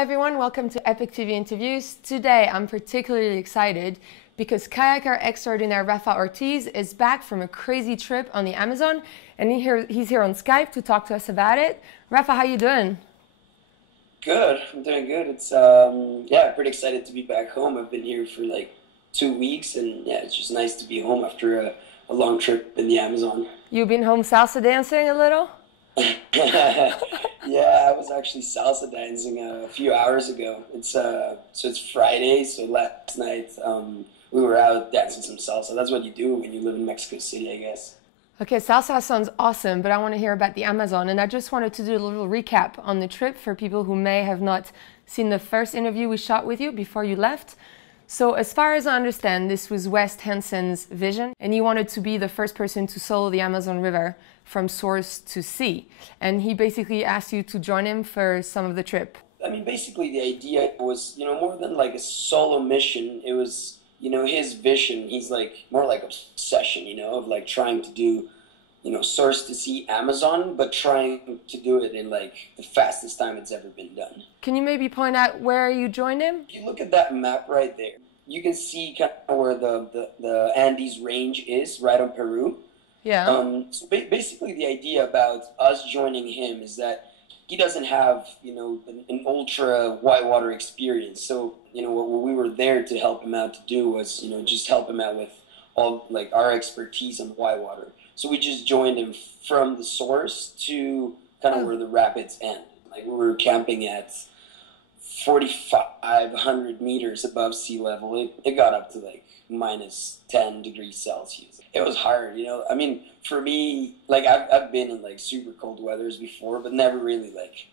Hi everyone, welcome to EpicTV Interviews. Today I'm particularly excited because kayaker extraordinaire Rafa Ortiz is back from a crazy trip on the Amazon, and he's here on Skype to talk to us about it. Rafa, how you doing? Good. I'm doing good. It's pretty excited to be back home. I've been here for like 2 weeks, and yeah, it's just nice to be home after a long trip in the Amazon. You've been home salsa dancing a little? Yeah, I was actually salsa dancing a few hours ago. It's Friday, so last night we were out dancing some salsa. That's what you do when you live in Mexico City, I guess. Okay, salsa sounds awesome, but I want to hear about the Amazon, and I just wanted to do a little recap on the trip for people who may have not seen the first interview we shot with you before you left. So as far as I understand, this was Wes Hansen's vision, and he wanted to be the first person to solo the Amazon River from source to sea. And he basically asked you to join him for some of the trip. I mean, basically the idea was, more than like a solo mission, it was, his vision. He's like more like obsession, of like trying to do, source to sea Amazon, but trying to do it in like the fastest time it's ever been done. Can you maybe point out where you joined him? If you look at that map right there, you can see kind of where the Andes range is, right on Peru. Yeah. So basically the idea about us joining him is that he doesn't have, an ultra whitewater experience. So, what we were there to help him out to do was, just help him out with all like our expertise on whitewater. So we just joined him from the source to kind of where the rapids end. Like we were camping at 4,500 meters above sea level. It got up to like minus 10 degrees Celsius. It was hard, I mean, for me, like I've been in like super cold weathers before, but never really like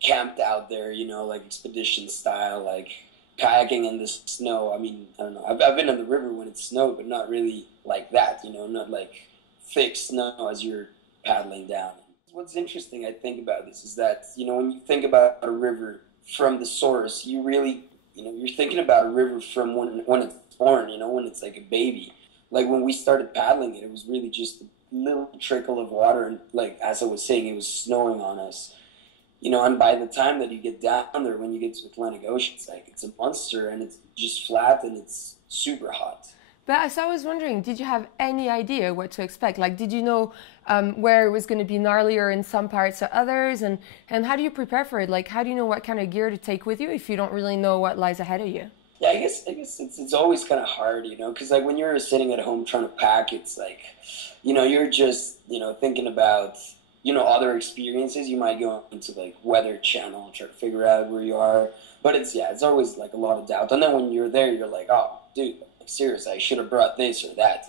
camped out there, like expedition style, like kayaking in the snow. I mean, I don't know. I've been in the river when it snowed, but not really like that, not like thick snow as you're paddling down. What's interesting, I think, about this is that, when you think about a river from the source, you really, you're thinking about a river from when it's born, when it's like a baby. Like when we started paddling it, it was really just a little trickle of water, and like as I was saying, it was snowing on us. And by the time that you get down there, when you get to the Atlantic Ocean, it's a monster, and it's just flat and it's super hot. But as I was wondering, did you have any idea what to expect? Like, did you know where it was going to be gnarlier in some parts or others? And how do you prepare for it? Like, how do you know what kind of gear to take with you if you don't really know what lies ahead of you? Yeah, I guess it's always kind of hard, because like when you're sitting at home trying to pack, it's like, you're just, thinking about, other experiences. You might go into like Weather Channel and try to figure out where you are. But it's always like a lot of doubt. And then when you're there, you're like, oh, dude, seriously, I should have brought this or that,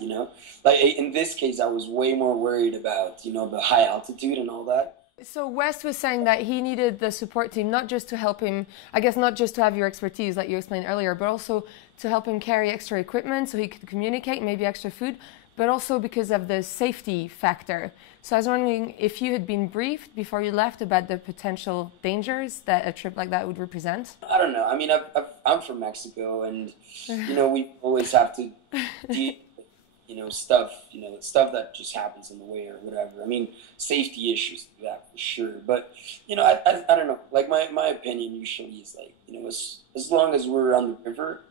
Like in this case, I was way more worried about, the high altitude and all that. So West was saying that he needed the support team, not just to help him, I guess not just to have your expertise like you explained earlier, but also to help him carry extra equipment so he could communicate, maybe extra food, but also because of the safety factor. So I was wondering if you had been briefed before you left about the potential dangers that a trip like that would represent? I don't know. I mean, I'm from Mexico, and, we always have to deal stuff that just happens in the way or whatever. I mean, safety issues, that for sure. But, I don't know. Like, my opinion usually is like, as long as we're on the river,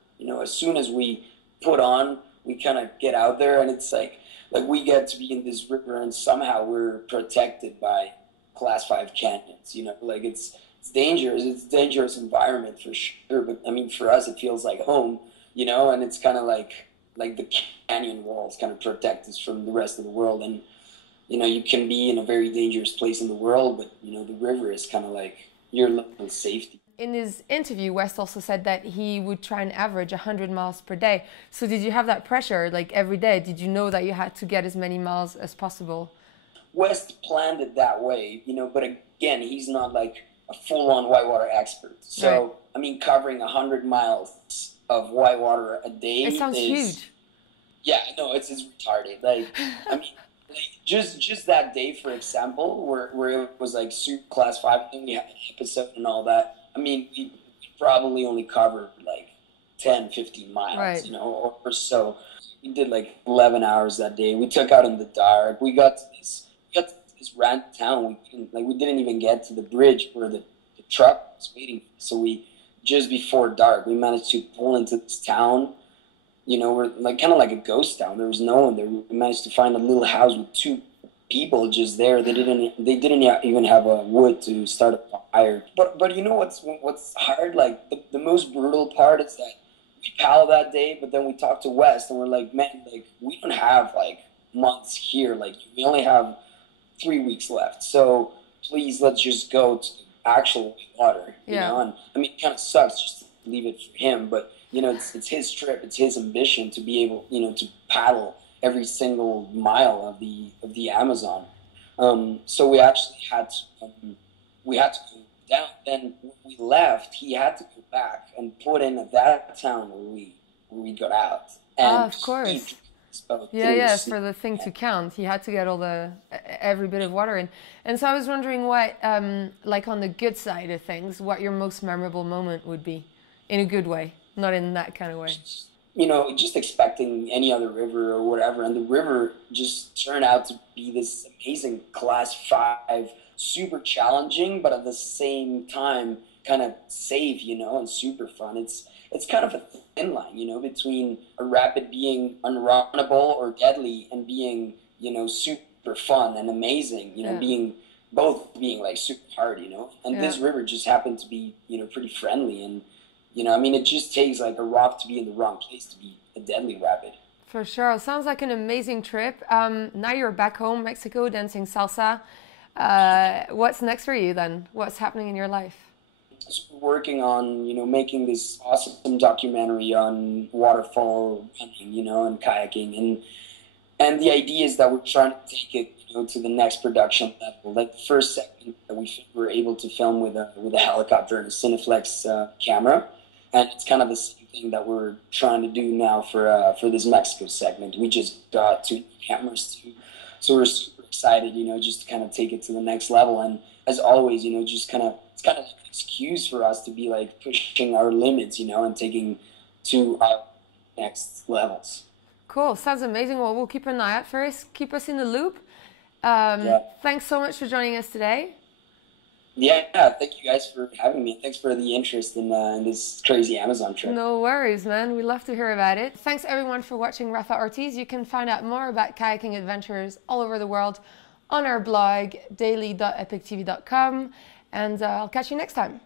as soon as we put on, we kind of get out there, and it's like we get to be in this river, and somehow we're protected by class 5 canyons, like it's dangerous. It's a dangerous environment for sure. But I mean, for us, it feels like home, and it's kind of like the canyon walls kind of protect us from the rest of the world. And, you can be in a very dangerous place in the world, but, the river is kind of like your little safety. In his interview, West also said that he would try and average 100 miles per day. So did you have that pressure, like every day? Did you know that you had to get as many miles as possible? West planned it that way, but again, he's not like a full-on whitewater expert. So, right. I mean, covering 100 miles of whitewater a day it sounds huge. Yeah, no, it's retarded. Like, I mean, just that day, for example, where it was like super class 5, and we had an episode and all that. I mean, we probably only covered like 10, 15 miles, right. Or so. We did like 11 hours that day. We took out in the dark. We got to this random town. We didn't even get to the bridge where the truck was waiting. So we, just before dark, we managed to pull into this town. You know, we're like kind of like a ghost town. There was no one there. We managed to find a little house with 2 people just there. They didn't even have a wood to start a fire. But you know what's hard? Like the most brutal part is that we paddled that day, but then we talked to West and we're like, man, like we don't have like months here. Like we only have 3 weeks left. So please let's just go to actual water. You know, and I mean it kind of sucks just to leave it for him, but you know, it's his trip, it's his ambition to be able, you know, to paddle every single mile of the Amazon. So we actually had to go down. Then when we left, he had to go back and put in at that town where we got out. And of course. Yes, for the thing to count, he had to get every bit of water in. And so I was wondering what, like on the good side of things, what your most memorable moment would be, in a good way. Not in that kind of way. You know, just expecting any other river or whatever. And the river just turned out to be this amazing class 5, super challenging, but at the same time kind of safe, you know, and super fun. It's kind of a thin line, you know, between a rapid being unrunnable or deadly and being, you know, super fun and amazing, you know, both being like super hard, you know. And this river just happened to be, you know, pretty friendly. And you know, I mean, it just takes like a rock to be in the wrong place to be a deadly rapid. For sure. Sounds like an amazing trip. Now you're back home, Mexico, dancing salsa. What's next for you then? What's happening in your life? So we're working on, you know, making this awesome documentary on waterfall running, you know, and kayaking. And the idea is that we're trying to take it, you know, to the next production level. Like the first segment that we were able to film with a helicopter and a Cineflex camera. And it's kind of the same thing that we're trying to do now for this Mexico segment. We just got 2 cameras too, so we're super excited, you know, just to kind of take it to the next level. And as always, you know, just kind of it's kind of like an excuse for us to be like pushing our limits, you know, and taking to our next levels. Cool, sounds amazing. Well, we'll keep an eye out for us. Keep us in the loop. Thanks so much for joining us today. Yeah, thank you guys for having me. Thanks for the interest in this crazy Amazon trip. No worries, man. We love to hear about it. Thanks everyone for watching Rafa Ortiz. You can find out more about kayaking adventures all over the world on our blog, daily.epictv.com. And I'll catch you next time.